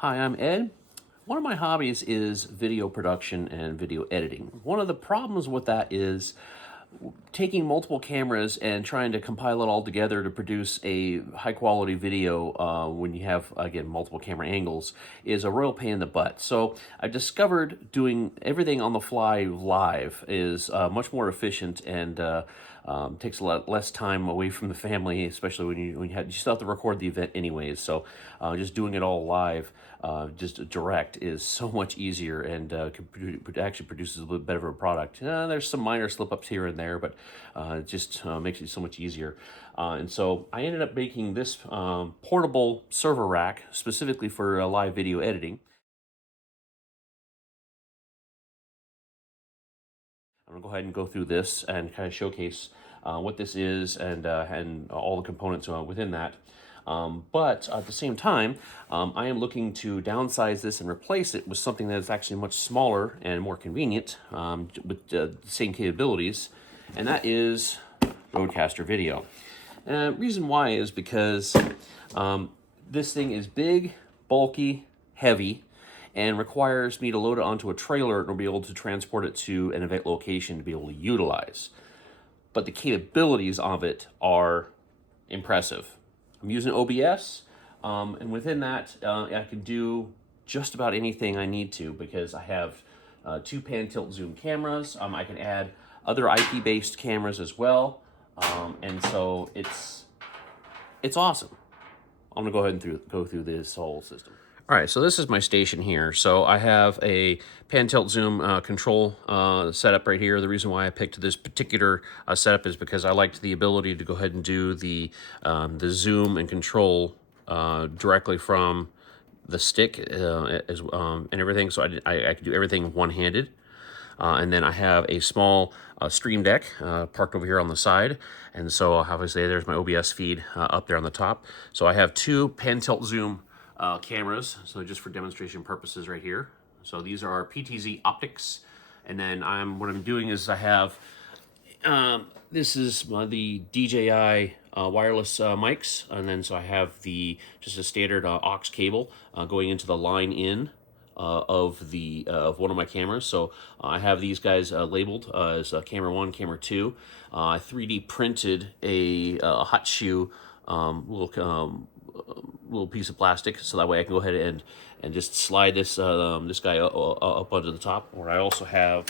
Hi, I'm Ed. One of my hobbies is video production and video editing. One of the problems with that is taking multiple cameras and trying to compile it all together to produce a high quality video when you have, again, multiple camera angles is a real pain in the butt. So I discovered doing everything on the fly live is much more efficient and takes a lot less time away from the family, especially when you still have to record the event anyways. So just doing it all live, just direct, is so much easier and actually produces a little bit better of a product. There's some minor slip-ups here and there, but it just makes it so much easier. And so I ended up making this portable server rack specifically for live video editing. I'm gonna go ahead and go through this and kind of showcase what this is and all the components within that. But at the same time, I am looking to downsize this and replace it with something that is actually much smaller and more convenient with the same capabilities, and that is Rodecaster Video. And the reason why is because this thing is big, bulky, heavy, and requires me to load it onto a trailer and be able to transport it to an event location to be able to utilize. But the capabilities of it are impressive. I'm using OBS, and within that, I can do just about anything I need to because I have two pan tilt zoom cameras. I can add other IP-based cameras as well, and so it's awesome. I'm gonna go ahead and go through this whole system. All right, so this is my station here. So I have a pan tilt zoom control setup right here. The reason why I picked this particular setup is because I liked the ability to go ahead and do the zoom and control directly from the stick and everything. So I could do everything one-handed. And then I have a small stream deck parked over here on the side. And so obviously there's my OBS feed up there on the top. So I have two pan tilt zoom cameras, so just for demonstration purposes right here. So these are our PTZ optics, and then what I'm doing is I have this is the DJI wireless mics, and then so I have just a standard aux cable going into the line in of one of my cameras. So I have these guys labeled as camera 1, camera 2. I 3D printed a hot shoe little piece of plastic, so that way I can go ahead and just slide this this guy up onto the top. Or I also have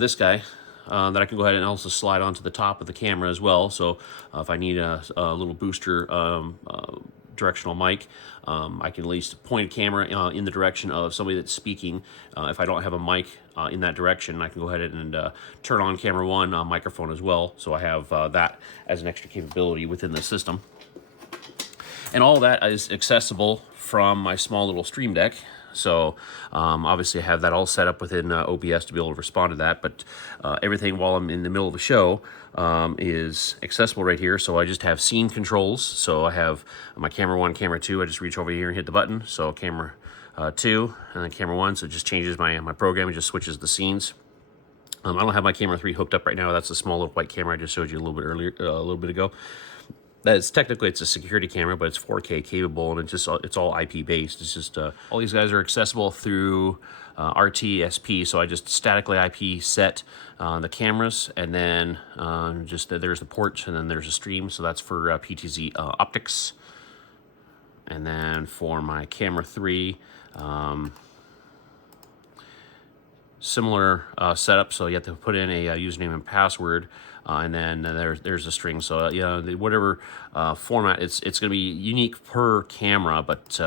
this guy that I can go ahead and also slide onto the top of the camera as well. So if I need a little booster directional mic, I can at least point a camera in the direction of somebody that's speaking. If I don't have a mic in that direction, I can go ahead and turn on camera 1 microphone as well. So I have that as an extra capability within the system. And all that is accessible from my small little stream deck. So obviously I have that all set up within OBS to be able to respond to that, but everything while I'm in the middle of the show is accessible right here. So I just have scene controls. So I have my camera 1, camera 2. I just reach over here and hit the button. So camera 2 and then camera 1. So it just changes my program. It just switches the scenes. I don't have my camera 3 hooked up right now. That's the small little white camera I just showed you a little bit earlier, a little bit ago. Technically it's a security camera, but it's 4K capable, and it's all IP based. It's just all these guys are accessible through RTSP. So I just statically IP set the cameras, and then there's the port, and then there's a stream. So that's for PTZ optics. And then for my camera 3, similar setup. So you have to put in a username and password, and then there's a string. So whatever format, it's going to be unique per camera, but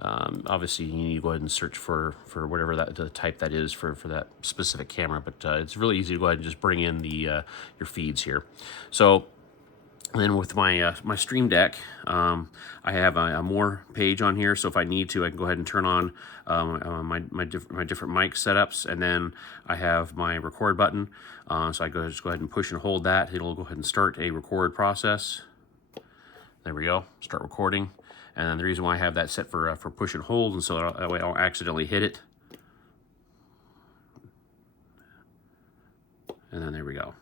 obviously you need to go ahead and search for whatever the type that is for that specific camera. But it's really easy to go ahead and just bring in your feeds here. So then with my my stream deck, I have a more page on here. So if I need to, I can go ahead and turn on my different mic setups, and then I have my record button. So I just go ahead and push and hold that. It'll go ahead and start a record process. There we go, start recording. And then the reason why I have that set for push and hold, and so that way I don't accidentally hit it. And then there we go.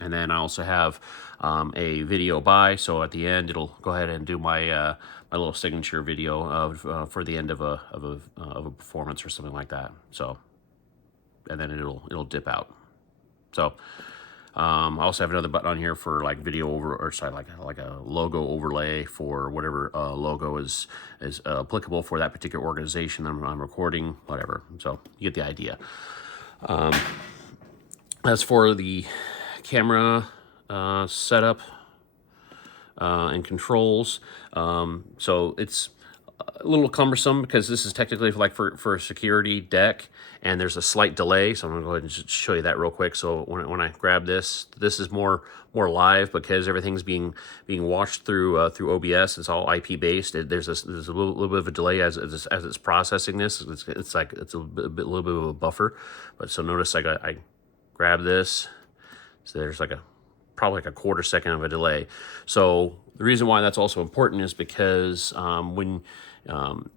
And then I also have a video by, so at the end it'll go ahead and do my my little signature video of for the end of a performance or something like that. So, and then it'll dip out. So I also have another button on here for like video over, or sorry, like a logo overlay for whatever logo is applicable for that particular organization I'm recording, whatever. So you get the idea. As for the camera setup and controls, so it's a little cumbersome because this is technically for a security deck, and there's a slight delay. So I'm gonna go ahead and just show you that real quick. So when I grab this is more live because everything's being watched through through OBS. It's all IP based. There's a little bit of a delay as it's processing this. It's a little bit of a buffer. But so notice I grab this. So there's probably like a quarter second of a delay. So the reason why that's also important is because when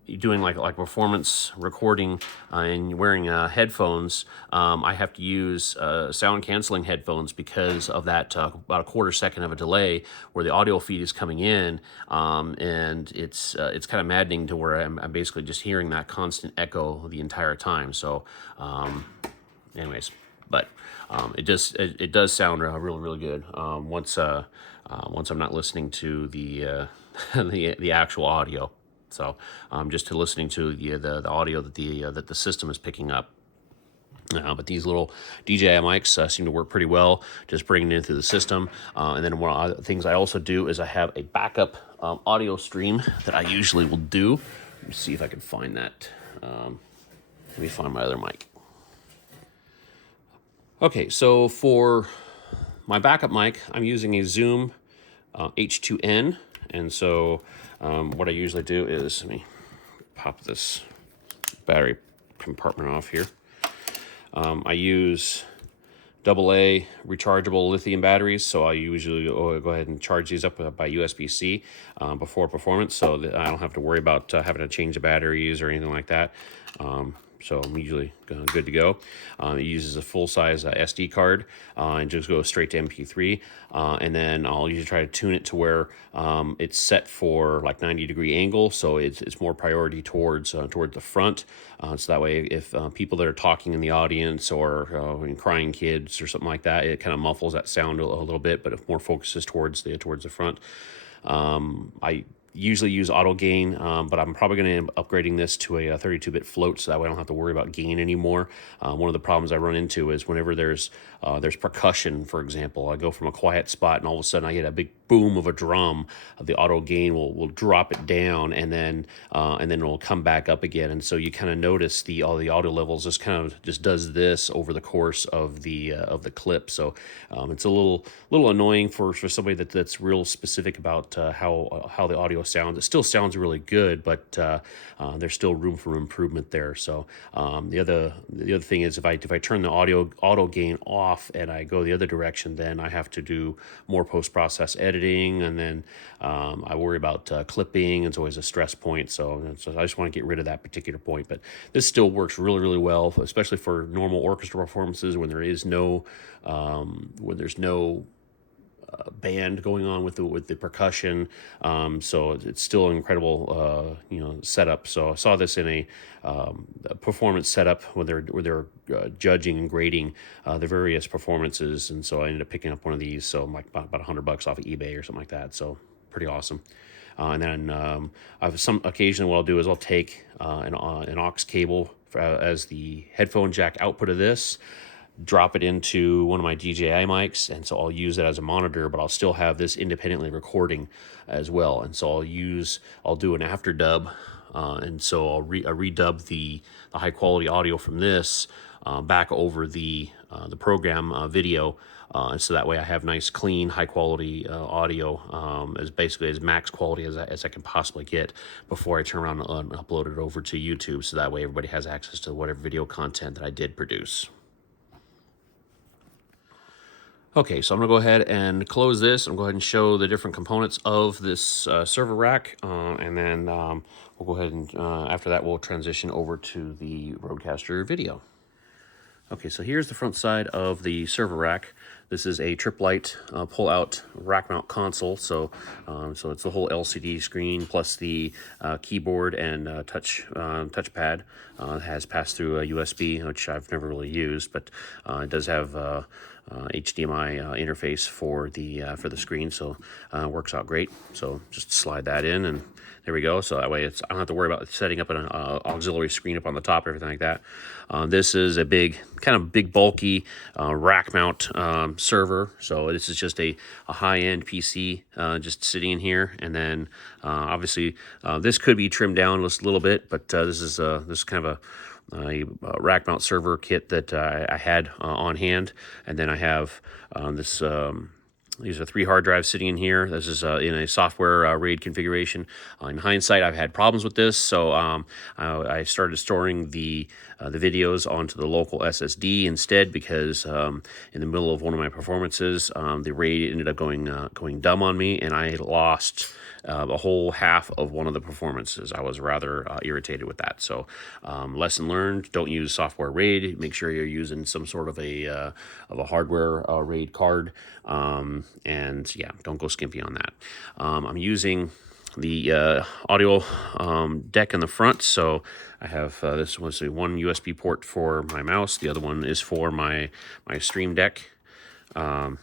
you're doing like performance recording and you're wearing headphones, I have to use sound canceling headphones because of that about a quarter second of a delay where the audio feed is coming in, and it's kind of maddening to where I'm basically just hearing that constant echo the entire time. So anyways, but it does sound really good once I'm not listening to the the actual audio. So just to listening to the audio that the system is picking up. But these little DJI mics seem to work pretty well, just bringing it into the system. And then one of the things I also do is I have a backup audio stream that I usually will do. Let me see if I can find that. Let me find my other mic. Okay, so for my backup mic, I'm using a Zoom H2N. And so what I usually do is, let me pop this battery compartment off here. I use AA rechargeable lithium batteries, so I usually go ahead and charge these up by USB-C before performance, so that I don't have to worry about having to change the batteries or anything like that. So I'm usually good to go. It uses a full-size SD card and just goes straight to MP3. And then I'll usually try to tune it to where it's set for like 90-degree angle, so it's more priority towards the front. So that way, if people that are talking in the audience or crying kids or something like that, it kind of muffles that sound a little bit, but it more focuses towards the front. I usually use auto gain, but I'm probably going to end up upgrading this to a 32-bit float, so that way I don't have to worry about gain anymore. One of the problems I run into is whenever there's percussion, for example, I go from a quiet spot and all of a sudden I get a big boom of a drum, the auto gain will drop it down, and then it'll come back up again. And so you kind of notice all the audio levels just does this over the course of the clip. So it's a little annoying for somebody that's real specific about how the audio sounds. It still sounds really good, but there's still room for improvement there. So the other thing is if I turn the auto gain off and I go the other direction, then I have to do more post-process editing, and then I worry about clipping. It's always a stress point, so I just want to get rid of that particular point. But this still works really well, especially for normal orchestra performances when there's no band going on with the percussion. So it's still an incredible setup. So I saw this in a performance setup where they're judging and grading the various performances, and so I ended up picking up one of these. So like about $100 off of eBay or something like that. So pretty awesome. And then I've occasionally what I'll do is I'll take an aux cable as the headphone jack output of this, drop it into one of my DJI mics, and so I'll use it as a monitor, but I'll still have this independently recording as well. And so I'll do an after dub, and so I'll redub the high quality audio from this back over the program video, and so that way I have nice, clean, high quality audio, as basically as max quality as I can possibly get before I turn around and upload it over to YouTube. So that way everybody has access to whatever video content that I did produce. Okay, so I'm going to go ahead and close this. I'm going to go ahead and show the different components of this server rack, and then we'll go ahead and after that we'll transition over to the Rodecaster video. Okay, so here's the front side of the server rack. This is a trip light pull-out rack mount console. So it's the whole LCD screen plus the keyboard and touchpad. It has pass-through USB, which I've never really used, but it does have HDMI interface for the screen, so works out great. So just slide that in, and there we go. So that way I don't have to worry about setting up an auxiliary screen up on the top, everything like that. This is a big, bulky rack mount server. So this is just a high-end PC just sitting in here. And then obviously this could be trimmed down just a little bit, but this is kind of a rack mount server kit that I had on hand. And then I have these are 3 hard drives sitting in here. This is in a software RAID configuration. In hindsight, I've had problems with this, so I started storing the videos onto the local SSD instead, because in the middle of one of my performances, the RAID ended up going dumb on me, and I lost a whole half of one of the performances. I was rather irritated with that. So lesson learned, don't use software RAID. Make sure you're using some sort of a hardware RAID card. And yeah, don't go skimpy on that. I'm using the audio deck in the front. So I have this was one USB port for my mouse. The other one is for my Stream Deck. And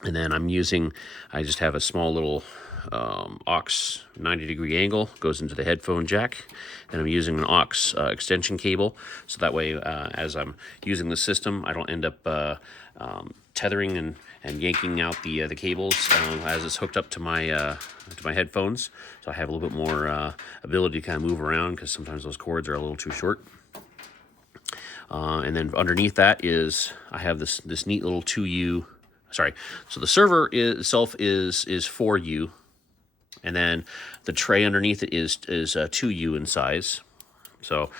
then I just have a small little aux 90-degree angle, goes into the headphone jack. And I'm using an aux extension cable, so that way as I'm using the system, I don't end up tethering and yanking out the cables as it's hooked up to my headphones. So I have a little bit more ability to kind of move around, because sometimes those cords are a little too short. And then underneath that is I have this neat little 2U. Sorry, so the server itself is 4U, and then the tray underneath it is 2U in size. So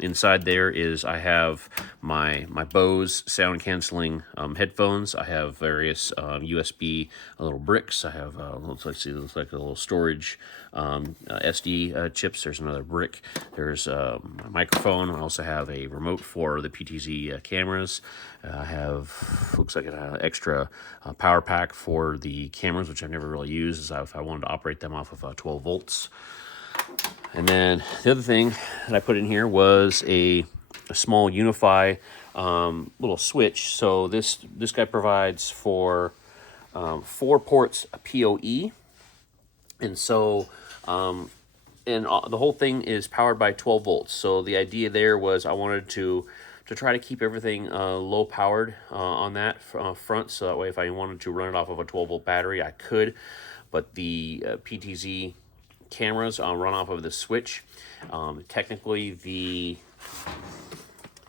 inside there is I have my Bose sound canceling headphones. I have various USB little bricks. I have looks like a little storage SD chips. There's another brick. There's a microphone. I also have a remote for the PTZ cameras. I have looks like an extra power pack for the cameras, which I've never really used, if I wanted to operate them off of 12 volts. And then the other thing that I put in here was a small Unify little switch. So this guy provides for 4 ports PoE, and so the whole thing is powered by 12 volts. So the idea there was I wanted to try to keep everything low powered on that front, so that way if I wanted to run it off of a 12 volt battery, I could. But the PTZ cameras run off of the switch. Technically, the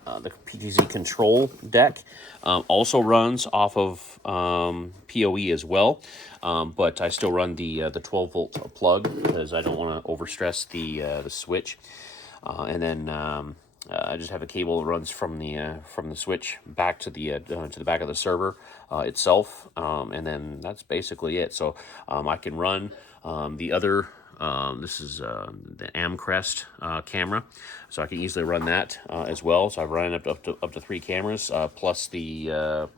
PTZ control deck also runs off of PoE as well, but I still run the 12 volt plug, because I don't want to overstress the switch. And then I just have a cable that runs from the switch back to the back of the server itself, and then that's basically it. So I can run the other. This is the Amcrest camera, so I can easily run that as well. So I've run up to 3 cameras plus the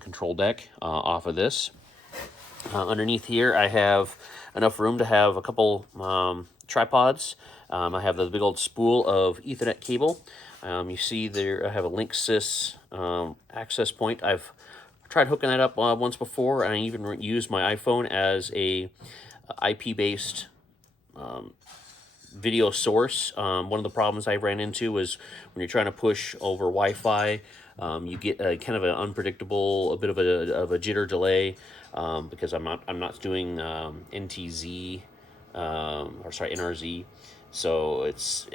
control deck off of this. Underneath here, I have enough room to have a couple tripods. I have the big old spool of Ethernet cable. You see there, I have a Linksys access point. I've tried hooking that up once before, and I even used my iPhone as a IP-based video source. One of the problems I ran into was when you're trying to push over Wi-Fi, you get kind of an unpredictable, a bit of a jitter delay, because I'm not doing NTZ NRZ, so it's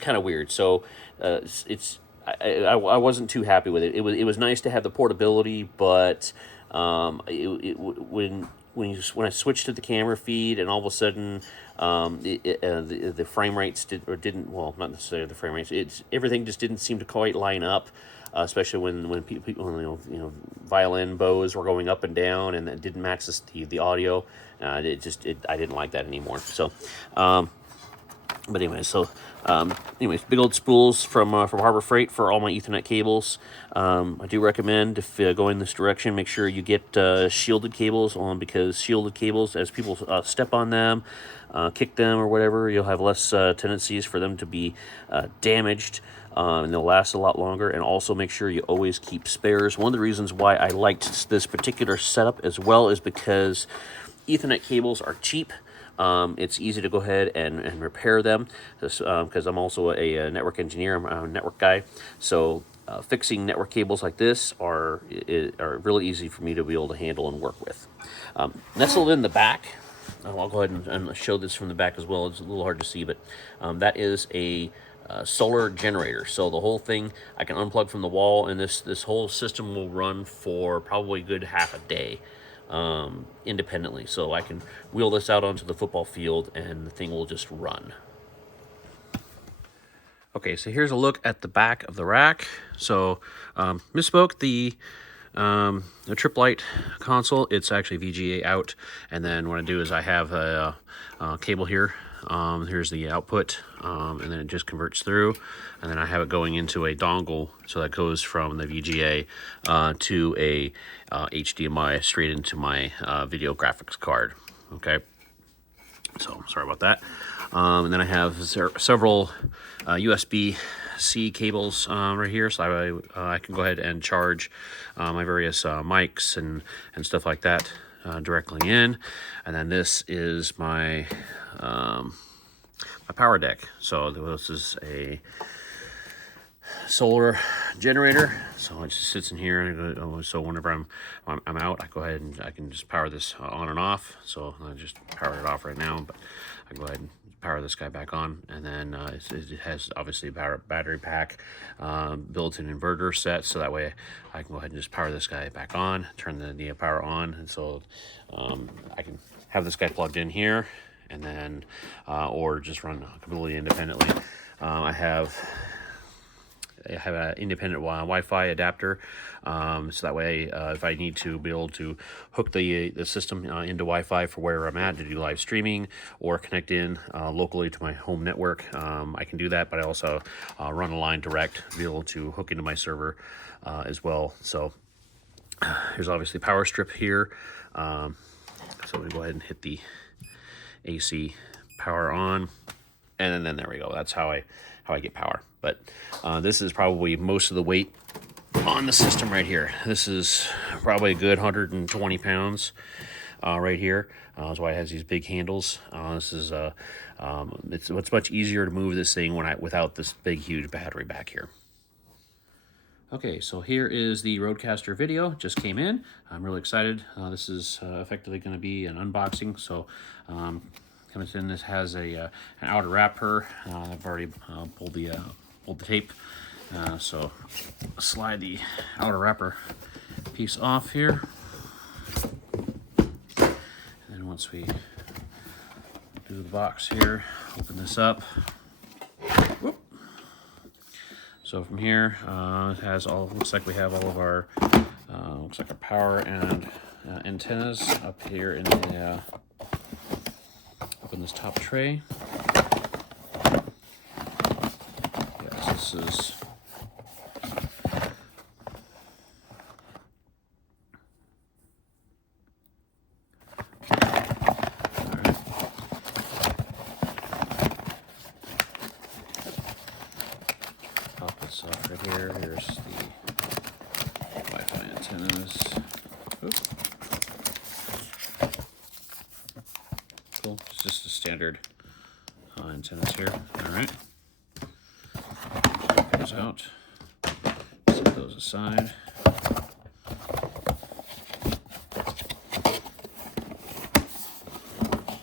kind of weird. So I wasn't too happy with it. It was nice to have the portability, but when I switched to the camera feed, and all of a sudden the frame rates didn't, well, not necessarily the frame rates, everything just didn't seem to quite line up, especially when people violin bows were going up and down, and it didn't match the audio. I didn't like that anymore. So But anyway, so anyways, big old spools from Harbor Freight for all my Ethernet cables. I do recommend, if going this direction, make sure you get shielded cables on, because shielded cables, as people step on them, kick them or whatever, you'll have less tendencies for them to be damaged. And they'll last a lot longer. And also make sure you always keep spares. One of the reasons why I liked this particular setup as well is because Ethernet cables are cheap. It's easy to go ahead and repair them, because I'm also a network engineer. I'm a network guy, so fixing network cables like this are really easy for me to be able to handle and work with. Nestled in the back, I'll go ahead and show this from the back as well. It's a little hard to see, but that is a solar generator. So the whole thing I can unplug from the wall, and this whole system will run for probably a good half a day. Independently, so I can wheel this out onto the football field and the thing will just run. Okay, so here's a look at the back of the rack. So misspoke, the trip light console, it's actually VGA out, and then what I do is I have a cable here. Here's the output, and then it just converts through, and then I have it going into a dongle, so that goes from the VGA to a HDMI straight into my video graphics card. Okay, so sorry about that. And then I have several USB-C cables right here, so I can go ahead and charge my various mics and stuff like that directly in. And then this is my my power deck. So this is a solar generator, so it just sits in here, and so whenever I'm out, I go ahead and I can just power this on and off. So I just powered it off right now, but I go ahead and power this guy back on, and then it has obviously a battery pack, built-in inverter set, so that way I can go ahead and just power this guy back on, turn the power on, and so I can have this guy plugged in here, and then or just run completely independently. I have an independent Wi-Fi adapter, so that way if I need to be able to hook the system into Wi-Fi for where I'm at to do live streaming or connect in locally to my home network, I can do that, but I also run a line direct to be able to hook into my server as well. So here's obviously power strip here, so we go ahead and hit the AC power on, and then there we go. That's how I get power. But this is probably most of the weight on the system right here. This is probably a good 120 pounds right here. That's why it has these big handles. This is it's much easier to move this thing without this big huge battery back here. Okay, so here is the Rodecaster video. Just came in. I'm really excited. This is effectively going to be an unboxing. So comes in. This has an outer wrapper. I've already pulled the tape. So slide the outer wrapper piece off here. And then once we do the box here, open this up. Whoop. So from here, it has looks like we have all of our, looks like our power and antennas up here in the, up in this top tray. Yes, this is, right here. Here's the Wi-Fi antennas. Oop. Cool. It's just a standard antennas here. All right. Check those out. Set those aside.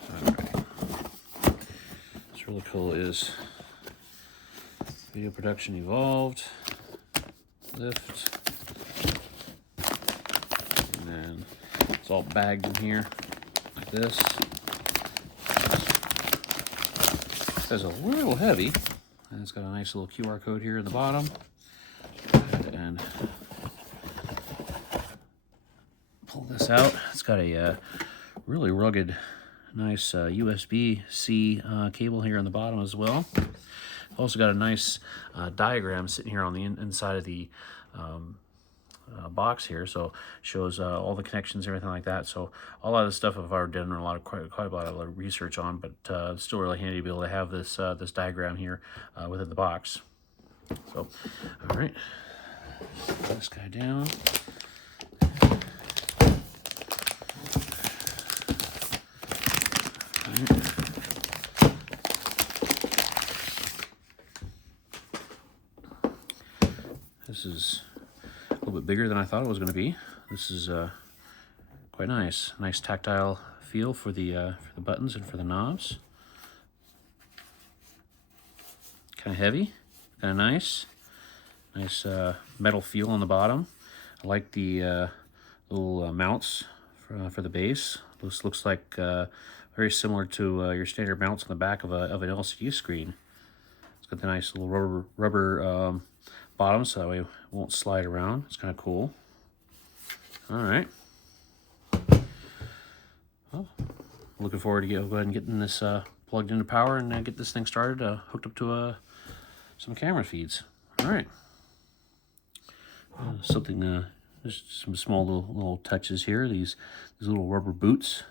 All right. What's really cool is video production evolved. Lift, and then it's all bagged in here like this. It's a little heavy, and it's got a nice little QR code here in the bottom. And pull this out. It's got a really rugged nice USB-C cable here on the bottom as well. Also got a nice diagram sitting here on the inside of the box here, so shows all the connections and everything like that. So a lot of this stuff I've already done quite a lot of research on, but it's still really handy to be able to have this this diagram here within the box. So, all right, put this guy down. This is a little bit bigger than I thought it was going to be. This is quite nice. Nice tactile feel for the buttons and for the knobs. Kind of heavy, kind of nice. Nice metal feel on the bottom. I like the little mounts for the base. This looks like very similar to your standard mounts on the back of an LCD screen. It's got the nice little rubber bottom, so that way it won't slide around. It's kind of cool. All right. Well, looking forward to go ahead and getting this plugged into power and get this thing started, hooked up to some camera feeds. All right. Something, just some small little touches here. These little rubber boots.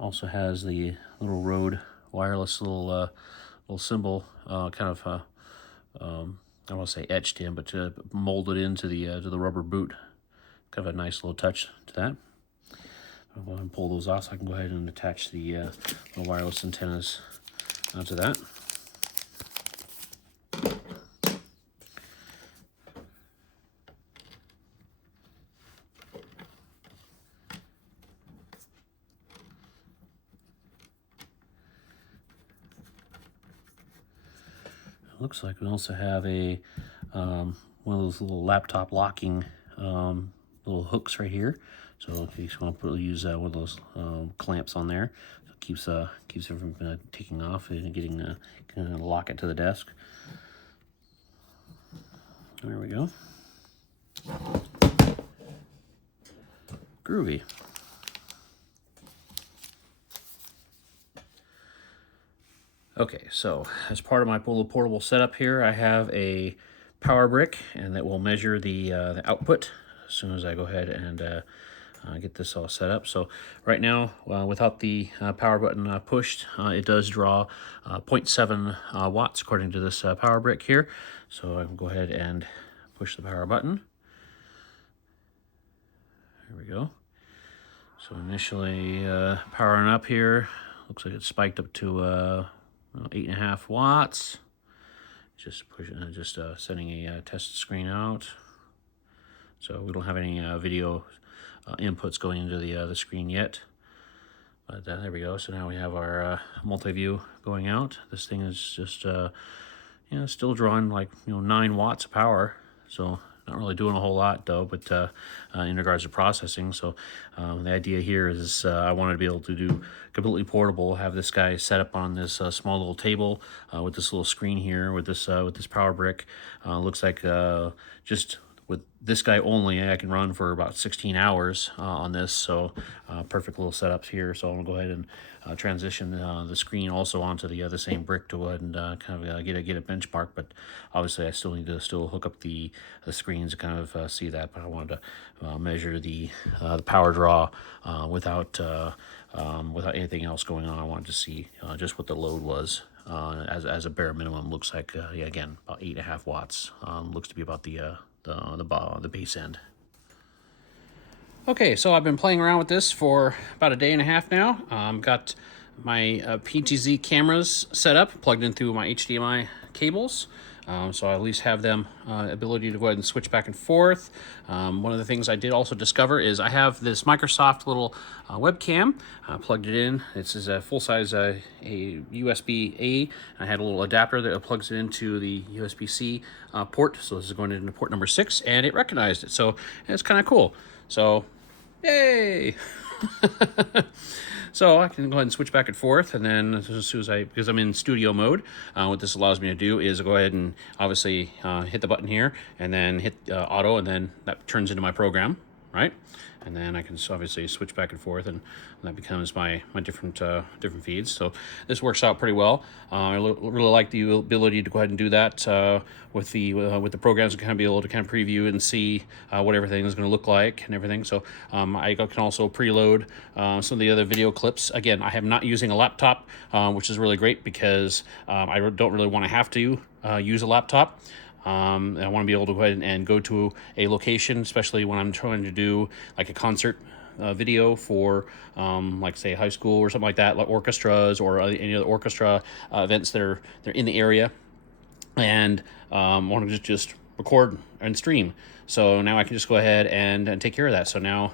Also has the little Rode wireless little symbol, kind of I don't want to say etched in, but molded into the rubber boot. Kind of a nice little touch to that. I'll go ahead and pull those off so I can go ahead and attach the wireless antennas onto that. Looks like we also have a one of those little laptop locking little hooks right here. So if you just want to use one of those clamps on there, so it keeps it from taking off and getting kind of lock it to the desk. There we go. Groovy. Okay, so as part of my little portable setup here, I have a power brick, and that will measure the output as soon as I go ahead and get this all set up. So right now, without the power button pushed, it does draw 0.7 watts according to this power brick here. So I can go ahead and push the power button. There we go. So initially powering up here, looks like it's spiked up to 8.5 watts. Just pushing, sending a test screen out. So we don't have any video inputs going into the screen yet. But there we go. So now we have our multi-view going out. This thing is just still drawing like 9 watts of power. So not really doing a whole lot though, but in regards to processing. So the idea here is I wanted to be able to do completely portable, have this guy set up on this small little table with this little screen here with this power brick. Looks like just with this guy only, I can run for about 16 hours on this. So perfect little setups here. So I'm gonna go ahead and transition the screen also onto the same brick to go ahead and kind of get a benchmark. But obviously I still need to hook up the screens to kind of see that. But I wanted to measure the power draw without anything else going on. I wanted to see just what the load was. As a bare minimum, looks like again about 8.5 watts. Looks to be about the base end. Okay, so I've been playing around with this for about a day and a half now. Got my PTZ cameras set up, plugged in through my HDMI cables. So I at least have them ability to go ahead and switch back and forth. One of the things I did also discover is I have this Microsoft little webcam plugged it in. This is a full-size a USB-A. I had a little adapter that plugs it into the USB-C port. So this is going into port number 6, and it recognized it. So it's kind of cool. So, yay! So I can go ahead and switch back and forth, and then as soon as because I'm in studio mode, what this allows me to do is go ahead and obviously hit the button here, and then hit auto, and then that turns into my program, right? and then I can obviously switch back and forth, and that becomes my different feeds. So this works out pretty well. I really like the ability to go ahead and do that with the programs, to kind of be able to kind of preview and see what everything is going to look like and everything. So I can also preload some of the other video clips. Again, I am not using a laptop, which is really great because I don't really want to have to use a laptop. I want to be able to go ahead and go to a location, especially when I'm trying to do like a concert video for like say high school or something like that, like orchestras or any other orchestra events that are they're in the area, and want to just record and stream. So now I can just go ahead and take care of that. So now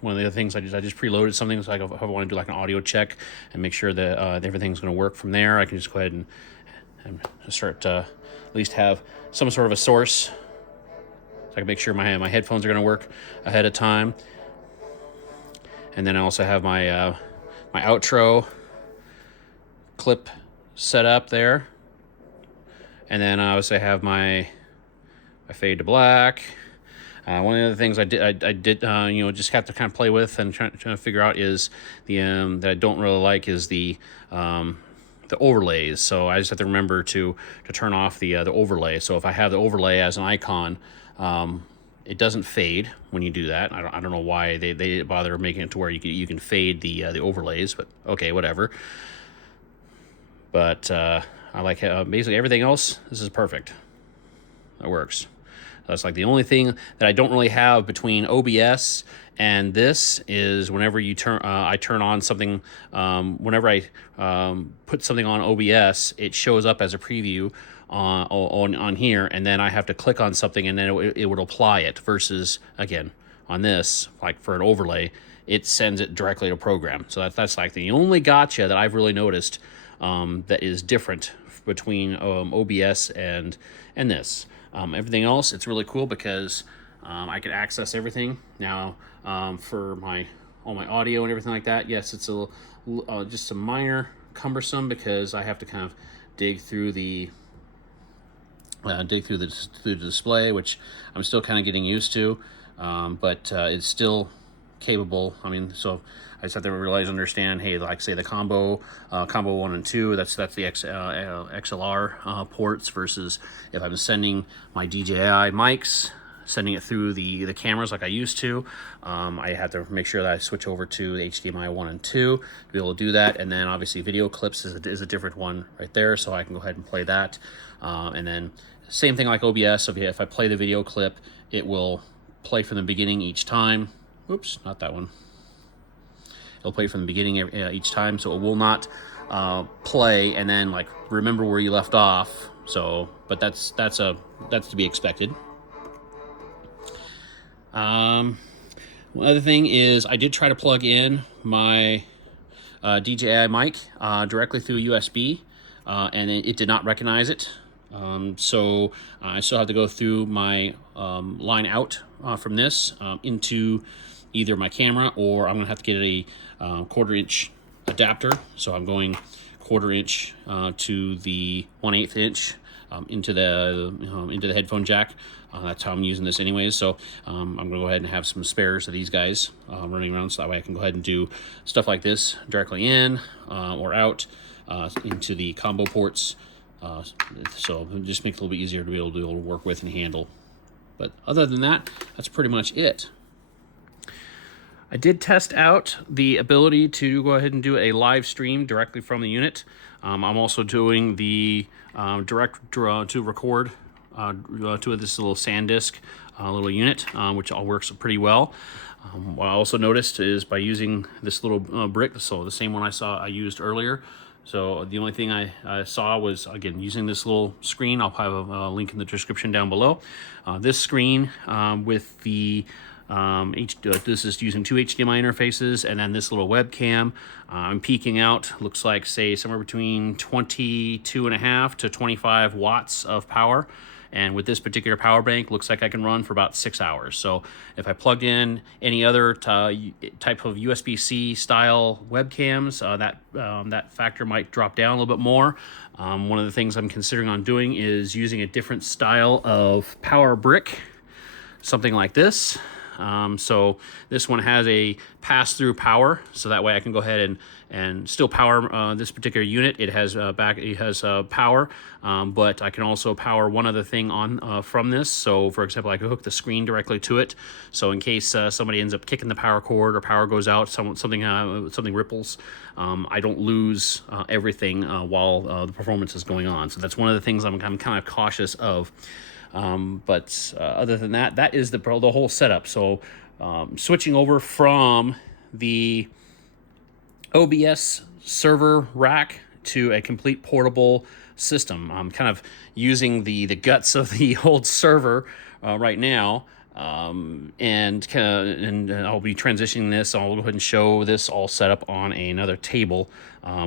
one of the other things I just preloaded something, so if I want to do like an audio check and make sure that everything's going to work from there, I can just go ahead and start at least have some sort of a source, so I can make sure my headphones are going to work ahead of time. And then I also have my my outro clip set up there, and then I also have my fade to black. One of the things I did you know, just have to kind of play with and trying to figure out is the that I don't really like is the overlays. So I just have to remember to turn off the overlay. So if I have the overlay as an icon, it doesn't fade when you do that. I don't know why they bother making it to where you can fade the overlays, but okay, whatever. But I like basically everything else. This is perfect. That works. That's like the only thing that I don't really have between OBS and this is whenever you I turn on something, whenever I put something on OBS, it shows up as a preview on here, and then I have to click on something and then it would apply it, versus again on this, like for an overlay, it sends it directly to program. So that's like the only gotcha that I've really noticed that is different between OBS and this. Everything else, it's really cool because I can access everything now for all my audio and everything like that. Yes, it's just a minor cumbersome because I have to kind of dig through the display, which I'm still kind of getting used to, but it's still capable. I mean, so I just have to understand, hey, like say the combo 1 and 2, that's the XLR ports, versus if I'm sending my DJI mics, sending it through the cameras like I used to, I have to make sure that I switch over to the HDMI 1 and 2 to be able to do that. And then obviously video clips is a different one right there, so I can go ahead and play that. And then same thing like OBS, so if I play the video clip, it will play from the beginning each time. Oops, not that one. It'll play from the beginning each time, so it will not play and then like remember where you left off. So, but that's to be expected. One other thing is I did try to plug in my DJI mic directly through USB, and it did not recognize it. So I still have to go through my line out from this into either my camera, or I'm gonna have to get a 1/4 inch adapter. So I'm going 1/4 inch to the 1/8 inch into the headphone jack. That's how I'm using this anyways. So I'm gonna go ahead and have some spares of these guys running around, so that way I can go ahead and do stuff like this directly in or out into the combo ports. So it just makes it a little bit easier to be able to work with and handle. But other than that, that's pretty much it. I did test out the ability to go ahead and do a live stream directly from the unit. I'm also doing the direct to record to this little SanDisk little unit, which all works pretty well. What I also noticed is by using this little brick, so the same one I used earlier. So the only thing I saw was, again, using this little screen. I'll have a link in the description down below. This screen with the this is using 2 HDMI interfaces, and then this little webcam. I'm peaking out, looks like, say, somewhere between 22.5 to 25 watts of power. And with this particular power bank, looks like I can run for about 6 hours. So if I plugged in any other type of USB-C style webcams, that factor might drop down a little bit more. One of the things I'm considering on doing is using a different style of power brick, something like this. So this one has a pass-through power, so that way I can go ahead and still power this particular unit. It has power, but I can also power one other thing on from this. So for example, I could hook the screen directly to it. So in case somebody ends up kicking the power cord or power goes out, something ripples, I don't lose everything while the performance is going on. So that's one of the things I'm kind of cautious of. But other than that, that is the whole setup. So switching over from the OBS server rack to a complete portable system. I'm kind of using the guts of the old server right now. And I'll be transitioning this. I'll go ahead and show this all set up on another table,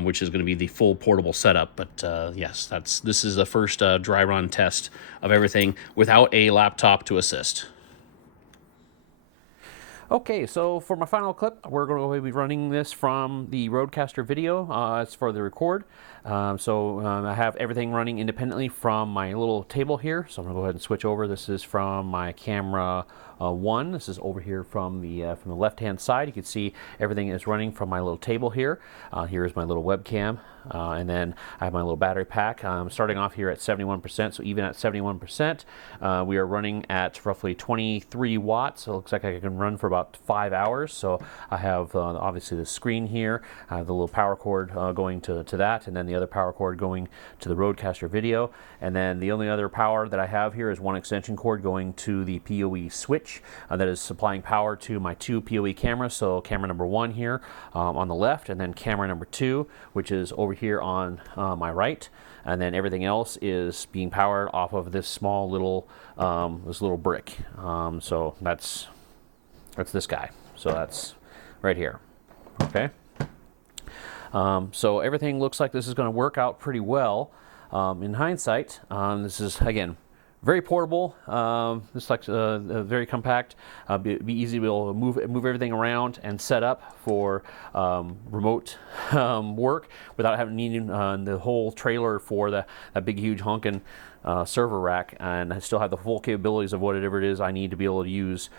which is going to be the full portable setup. But yes, this is the first dry run test of everything without a laptop to assist. Okay, so for my final clip, we're going to be running this from the Rodecaster video as for the record. I have everything running independently from my little table here. So I'm going to go ahead and switch over. This is from my camera 1. This is over here from the left-hand side. You can see everything is running from my little table here. Here is my little webcam. And then I have my little battery pack. I'm starting off here at 71%, so even at 71%, we are running at roughly 23 watts. So it looks like I can run for about 5 hours. So I have obviously the screen here, I have the little power cord going to that, and then the other power cord going to the Rodecaster video. And then the only other power that I have here is one extension cord going to the PoE switch that is supplying power to my 2 PoE cameras. So camera number 1 here on the left, and then camera number 2, which is over here on my right, and then everything else is being powered off of this small little brick. So that's this guy. So that's right here. Okay. So everything looks like this is going to work out pretty well. In hindsight, this is again very portable. This like very compact. Be easy to be able to move everything around and set up for remote work without needing the whole trailer for that big huge honking server rack, and I still have the full capabilities of whatever it is I need to be able to use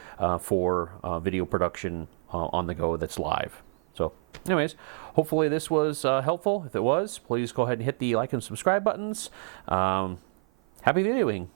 for video production on the go that's live. So anyways, hopefully this was helpful. If it was, please go ahead and hit the like and subscribe buttons. Happy videoing.